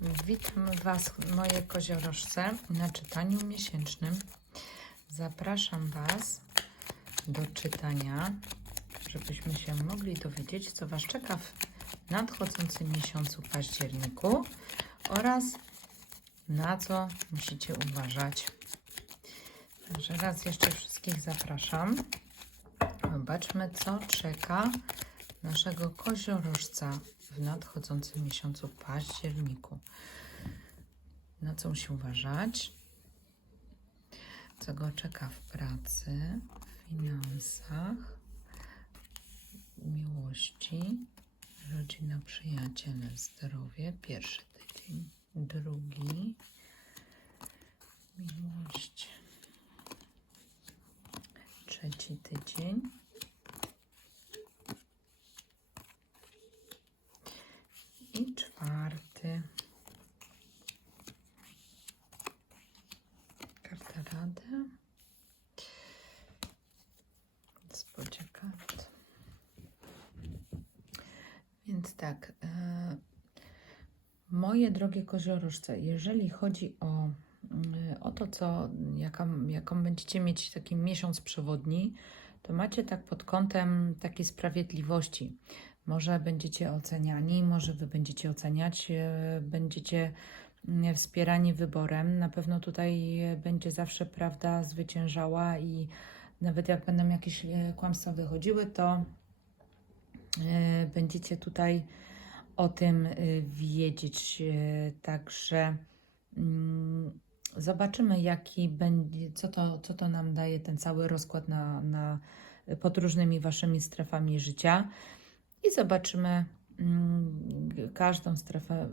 Witam Was, moje koziorożce, na czytaniu miesięcznym. Zapraszam Was do czytania, żebyśmy się mogli dowiedzieć, co Was czeka w nadchodzącym miesiącu październiku oraz na co musicie uważać. Także raz jeszcze wszystkich zapraszam. Zobaczmy, co czeka naszego koziorożca w nadchodzącym miesiącu październiku. Na co musi uważać? Co go czeka w pracy, w finansach, miłości, rodzina, przyjaciele, zdrowie. Pierwszy tydzień. Drugi. Miłość. Trzeci tydzień. Tak. E, moje drogie koziorożce, jeżeli chodzi o, y, o to, co, jaka, jaką będziecie mieć taki miesiąc przewodni, to macie tak pod kątem takiej sprawiedliwości. Może będziecie oceniani, może wy będziecie oceniać, e, będziecie mm, wspierani wyborem. Na pewno tutaj e, będzie zawsze prawda zwyciężała i nawet jak będą jakieś kłamstwa wychodziły, to będziecie tutaj o tym e, wiedzieć. E, Także mm, zobaczymy, jaki będzie, co to, co to nam daje ten cały rozkład na, na pod różnymi waszymi strefami życia i zobaczymy mm, każdą strefę,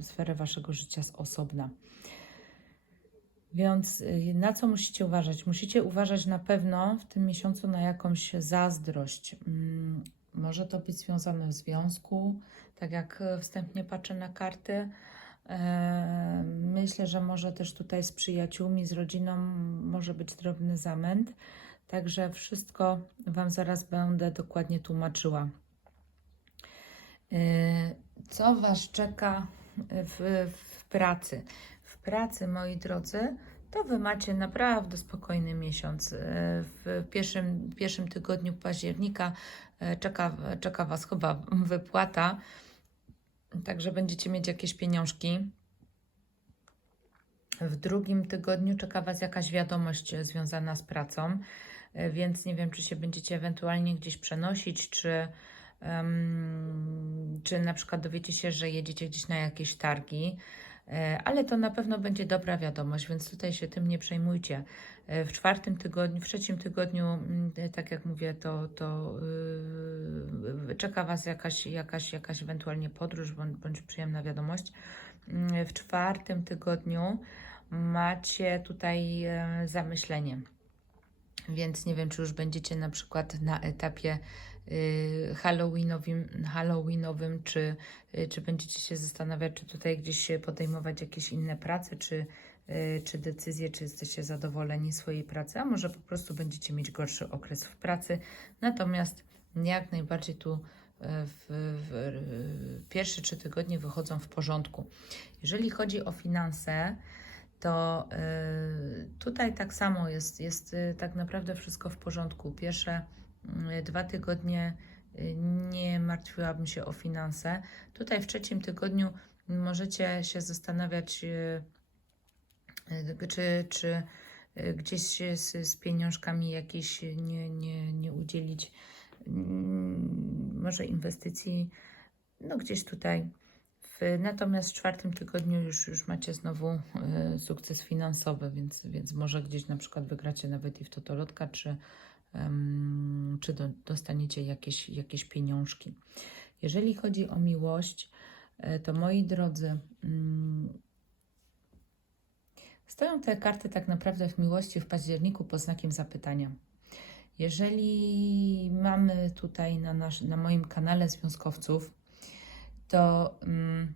sferę waszego życia z osobna. Więc na co musicie uważać? Musicie uważać na pewno w tym miesiącu na jakąś zazdrość. Może to być związane w związku, tak jak e, wstępnie patrzę na karty. E, Myślę, że może też tutaj z przyjaciółmi, z rodziną może być drobny zamęt. Także wszystko Wam zaraz będę dokładnie tłumaczyła. E, Co Was czeka w, w pracy? W pracy, moi drodzy, to Wy macie naprawdę spokojny miesiąc. E, W pierwszym, pierwszym tygodniu października e, czeka, czeka Was chyba wypłata, także będziecie mieć jakieś pieniążki. W drugim tygodniu czeka Was jakaś wiadomość e, związana z pracą, więc nie wiem, czy się będziecie ewentualnie gdzieś przenosić, czy, em, czy na przykład dowiecie się, że jedziecie gdzieś na jakieś targi, ale to na pewno będzie dobra wiadomość, więc tutaj się tym nie przejmujcie. E, W czwartym tygodniu, w trzecim tygodniu, mm, e, tak jak mówię, to, to yy, czeka Was jakaś, jakaś, jakaś ewentualnie podróż bądź, bądź przyjemna wiadomość. Mm, W czwartym tygodniu macie tutaj e, zamyślenie. Więc nie wiem, czy już będziecie na przykład na etapie y, halloweenowym, halloweenowym czy, y, czy będziecie się zastanawiać, czy tutaj gdzieś podejmować jakieś inne prace, czy, y, czy decyzje, czy jesteście zadowoleni swojej pracy, a może po prostu będziecie mieć gorszy okres w pracy. Natomiast jak najbardziej tu w, w pierwsze trzy tygodnie wychodzą w porządku. Jeżeli chodzi o finanse, to y, tutaj tak samo jest, jest y, tak naprawdę wszystko w porządku. Pierwsze y, dwa tygodnie y, nie martwiłabym się o finanse. Tutaj w trzecim tygodniu możecie się zastanawiać, czy, czy gdzieś się z, z pieniążkami jakieś nie, nie, nie udzielić, mm, może inwestycji, no gdzieś tutaj. Natomiast w czwartym tygodniu już, już macie znowu e, sukces finansowy, więc, więc może gdzieś na przykład wygracie nawet i w totolotka, czy, czy do, dostaniecie jakieś, jakieś pieniążki. Jeżeli chodzi o miłość, e, to moi drodzy, mm, stoją te karty tak naprawdę w miłości w październiku pod znakiem zapytania. Jeżeli mamy tutaj na, nasz, na moim kanale związkowców, to mm,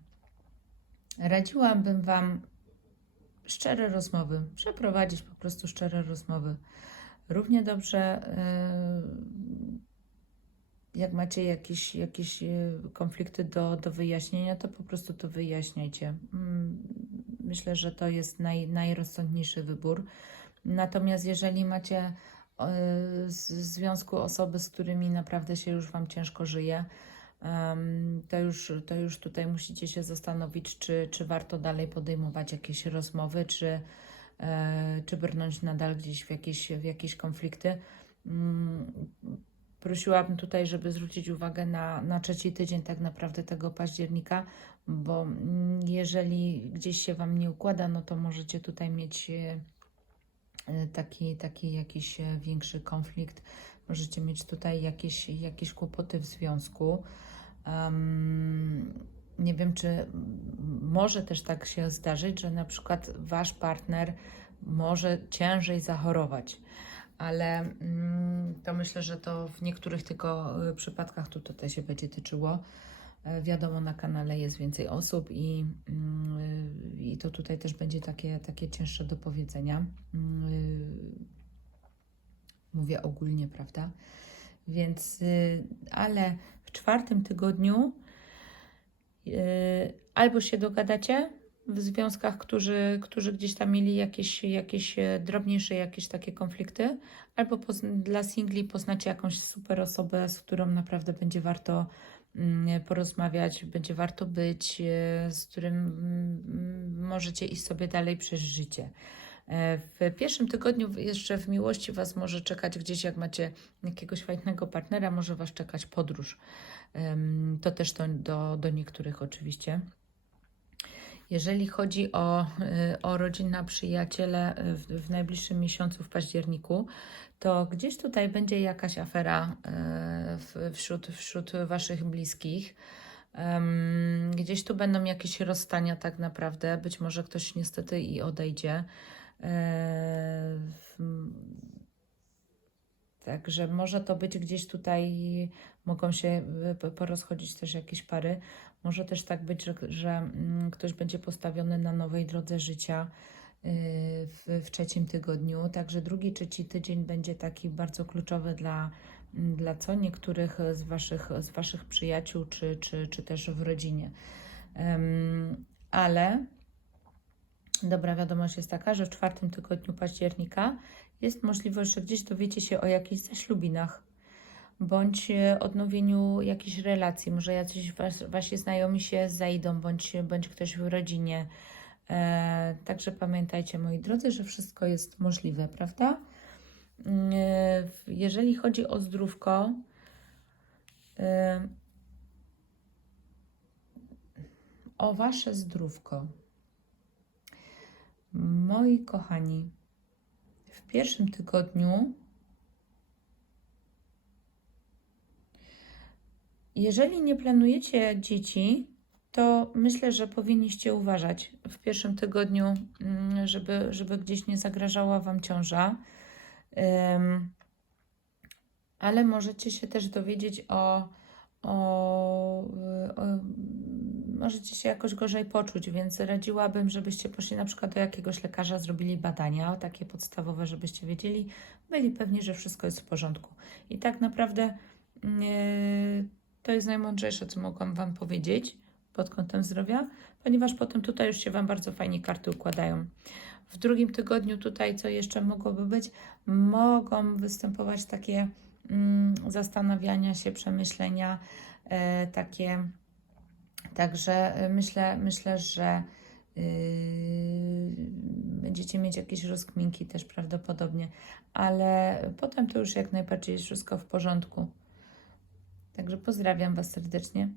radziłabym Wam szczere rozmowy, przeprowadzić po prostu szczere rozmowy. Równie dobrze jak macie jakieś, jakieś e, konflikty do, do wyjaśnienia, to po prostu to wyjaśniajcie. Mm, Myślę, że to jest naj, najrozsądniejszy wybór. Natomiast jeżeli macie e, w związku osoby, z którymi naprawdę się już Wam ciężko żyje, to już, to już tutaj musicie się zastanowić, czy, czy warto dalej podejmować jakieś rozmowy, czy, e, czy brnąć nadal gdzieś w jakieś, w jakieś konflikty. Mm, Prosiłabym tutaj, żeby zwrócić uwagę na, na trzeci tydzień tak naprawdę tego października, bo mm, jeżeli gdzieś się Wam nie układa, no to możecie tutaj mieć e, taki, taki jakiś e, większy konflikt, możecie mieć tutaj jakieś, jakieś kłopoty w związku. Em, nie wiem, czy może też tak się zdarzyć, że na przykład Wasz partner może ciężej zachorować ale mm, to myślę, że to w niektórych tylko y, przypadkach tutaj się będzie tyczyło. E, Wiadomo, na kanale jest więcej osób i, mm, y, i to tutaj też będzie takie, takie cięższe do powiedzenia. Mówię ogólnie, prawda? Więc, y, ale w czwartym tygodniu y, albo się dogadacie w związkach, którzy, którzy gdzieś tam mieli jakieś, jakieś e, drobniejsze jakieś takie konflikty, albo dla singli poznacie jakąś super osobę, z którą naprawdę będzie warto mm, porozmawiać, będzie warto być, e, z którym mm, możecie iść sobie dalej przez życie. E, W pierwszym tygodniu jeszcze w miłości Was może czekać gdzieś, jak macie jakiegoś fajnego partnera, może Was czekać podróż. To też to do, do niektórych oczywiście. Jeżeli chodzi o, y, o rodzinę, przyjaciele y, w, w najbliższym miesiącu, w październiku, to gdzieś tutaj będzie jakaś afera wśród, wśród Waszych bliskich. Gdzieś tu będą jakieś rozstania, tak naprawdę. Być może ktoś niestety i odejdzie. E, Także może to być gdzieś tutaj, mogą się p- porozchodzić też jakieś pary. Może też tak być, że, że mm, ktoś będzie postawiony na nowej drodze życia y, w, w trzecim tygodniu. Także drugi, trzeci tydzień będzie taki bardzo kluczowy dla, mm, dla co niektórych z Waszych, z waszych przyjaciół, czy, czy, czy też w rodzinie. Ale dobra wiadomość jest taka, że w czwartym tygodniu października jest możliwość, że gdzieś dowiecie się o jakichś zaślubinach bądź e, odnowieniu jakiejś relacji. Może jacyś was, wasi znajomi się zajdą, bądź, bądź ktoś w rodzinie. E, także pamiętajcie, moi drodzy, że wszystko jest możliwe, prawda? Mm, e, jeżeli chodzi o zdrówko, e, o wasze zdrówko, moi kochani, w pierwszym tygodniu Jeżeli nie planujecie dzieci, to myślę, że powinniście uważać w pierwszym tygodniu, mm, żeby, żeby gdzieś nie zagrażała Wam ciąża. Ale możecie się też dowiedzieć o, o, o. Możecie się jakoś gorzej poczuć, więc radziłabym, żebyście poszli na przykład do jakiegoś lekarza, zrobili badania, takie podstawowe, żebyście wiedzieli, byli pewni, że wszystko jest w porządku. I tak naprawdę. Yy, to jest najmądrzejsze, co mogłam Wam powiedzieć pod kątem zdrowia, ponieważ potem tutaj już się Wam bardzo fajnie karty układają. W drugim tygodniu tutaj, co jeszcze mogłoby być, mogą występować takie mm, zastanawiania się, przemyślenia, e, takie. Także e, myślę, myślę, że yy, będziecie mieć jakieś rozkminki też prawdopodobnie, ale potem to już jak najbardziej jest wszystko w porządku. Także pozdrawiam Was serdecznie.